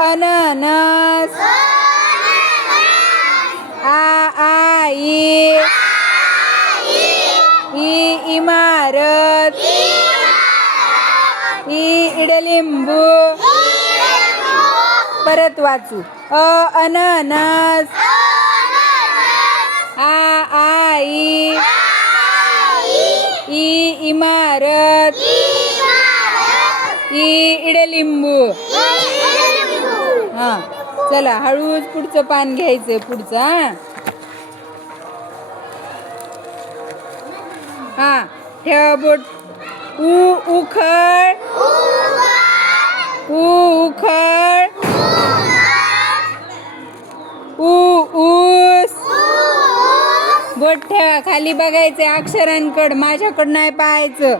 अननस आई इमारत इडलिंबू परत वाचू अननस आई इमारत इडलिंबू. हा चला हळूच पुढचं पान घ्यायचंय पुढचं. हा ठेवा बोट. उखळ उखळ ऊस. बोट ठेवा खाली बघायचंय अक्षरांकड माझ्याकडं नाही पाहायचं.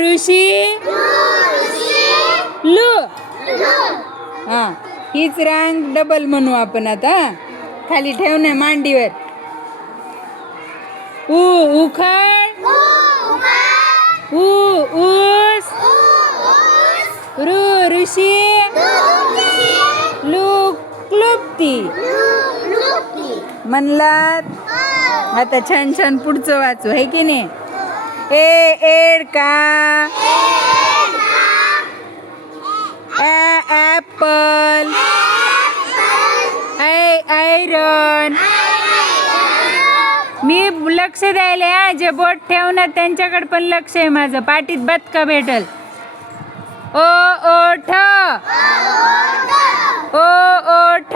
ऋषी लू. हा हीच रांग डबल म्हणू आपण आता. खाली ठेव ना मांडीवर. उखळ ऊस ऋषी लू क्लुप्ती म्हणलात. आता छान छान पुढचं वाचू है की नाही. एडका ॲपल आयरन. मी लक्ष द्यायला जे बोट ठेवणार त्यांच्याकडे पण लक्ष आहे माझं. पाटीत बदका भेटल. ओठ ओठ.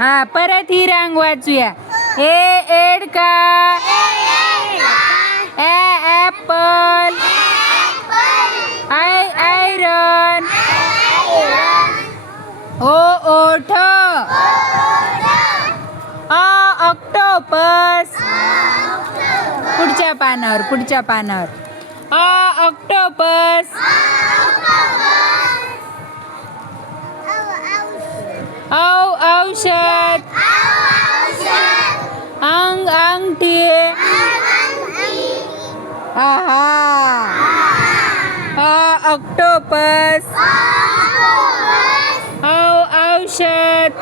हा परत ही रांग वाचूया. एडका ॲपल आयरन ओठ ऑक्टोपस. पुढच्या पानावर ऑक्टोपस. औषध अंगठी. ऑक्टोपस औषध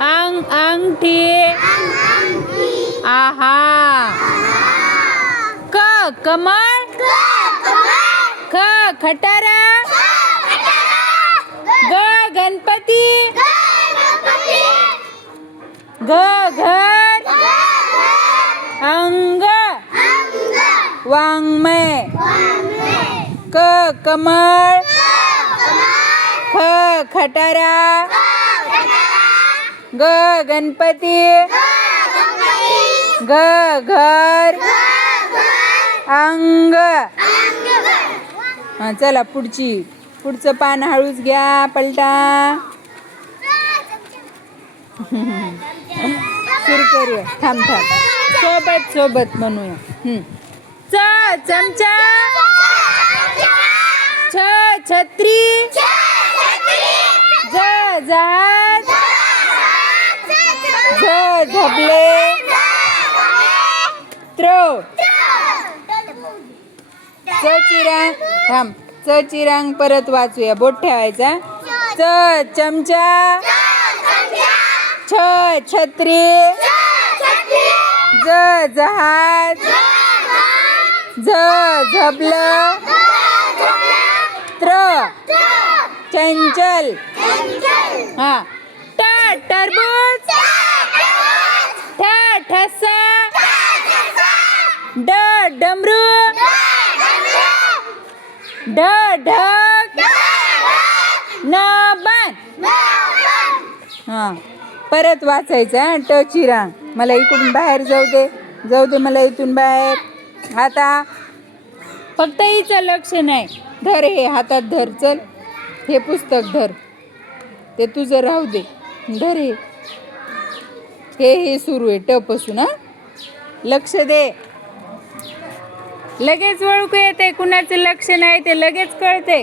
अंगठी. कमळ खटारा. गणपती घर अंग वाङ्मय. कमळ खटारा गणपती घर अंग. हा चला पुढचं पान हळूच घ्या. पलटा सुरू करूया. थांब सोबत म्हणूया. चमचा छत्री जहाज झबले चिरांग परत वाचूया. बोट ठेवायचा. चमचा छत्री जहाज झबलं चंचल. हा टरबूज ठसा डमरू ढग नबन. हा परत वाचायचं. चिरांग. मला इकडून बाहेर जाऊ दे मला इथून बाहेर. आता फक्त हिचं लक्ष नाही. धर हे हातात धर. चल हे पुस्तक धर. ते तुझं राहू दे. धर हे सुरू आहे ट पासून. लक्ष दे. लगेच ओळखू येते कुणाचं लक्ष नाही ते लगेच कळते.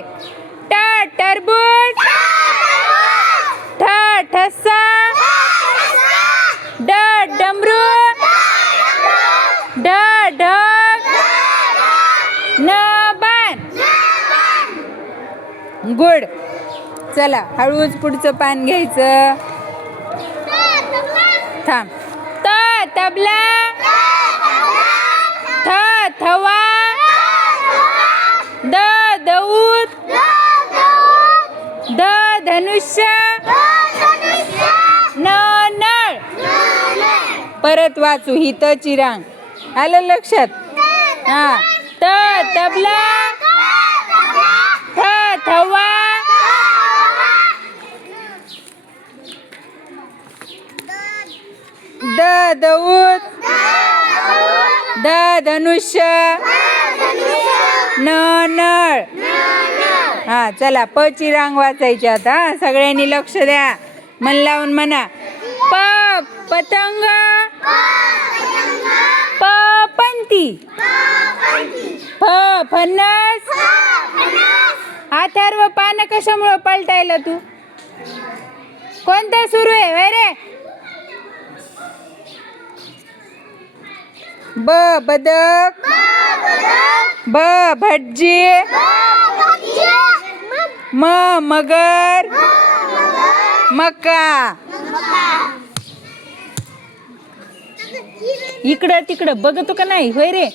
टरबूज ठसा डमरू ढग नबन. गुड. चला हळूच पुढचं पान घ्यायचं. थांब. त तबला, थ थवा, द दऊत, ध धनुष्य, न नळ. परत वाचू ही त ची रांग. आलं लक्षात? हा. त तबला, थ थवा, द दऊत, द धनुष्य, न नळ. हा चला प ची रांग वाचायची आता. सगळ्यांनी लक्ष द्या. मन लावून म्हणा. प पतंग, प पंती, फ फणस. अथर्व पान कशामुळे पलटायला तू? कोणता सुरू आहे वय रे? ब बदक, ब भटजी, म मगर, मका. इकडं तिकडं बघतो का नाही होय रे?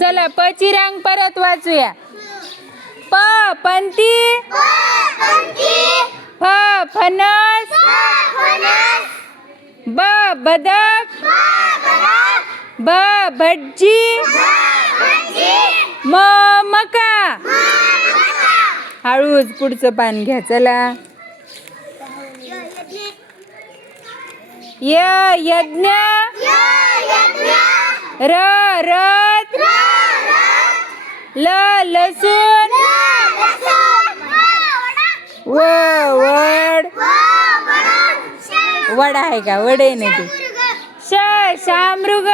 चला प ची रांग परत वाचूया. प पंती, फ फणस, ब बदक, ब भटजी, म मका. हळूच पुढचं पान घ्या. चला. य यज्ञ, र रथ, ल लसूण, व वड. वड आहे का? वडे नाही ते. श शामृग.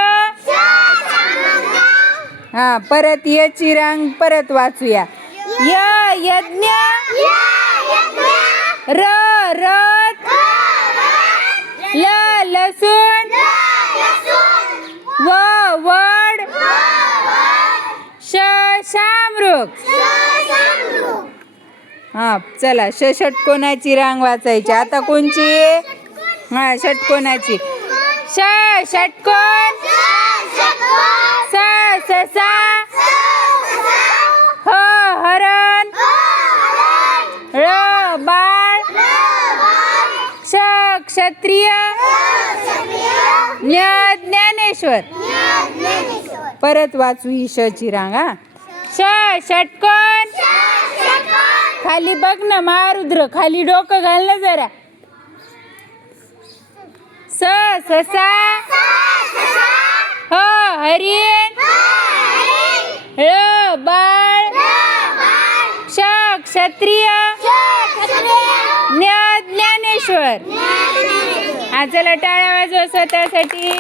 हा परत य ची रांग परत वाचूया. य यज्ञ, र रथ, ल लसूण, व वड, श शामृग. हा चला ष षटकोनाची रांग वाचायची. आता कोणची? हा षटकोनाची. ष षटकोन, स ससा, ह हरण, ळ बाळ, क्ष क्षत्रिय, ज्ञ ज्ञानेश्वर. परत वाचू ही श ची रांग. हा ष षटकोन. खाली बघ ना महारुद्र, खाली डोकं घाल ना जरा. स ससा, ह हरिण, ळ बाळ, क्ष क्षत्रिय, ज्ञ ज्ञानेश्वर. चला टाळ्या वाजवा स्वतःसाठी.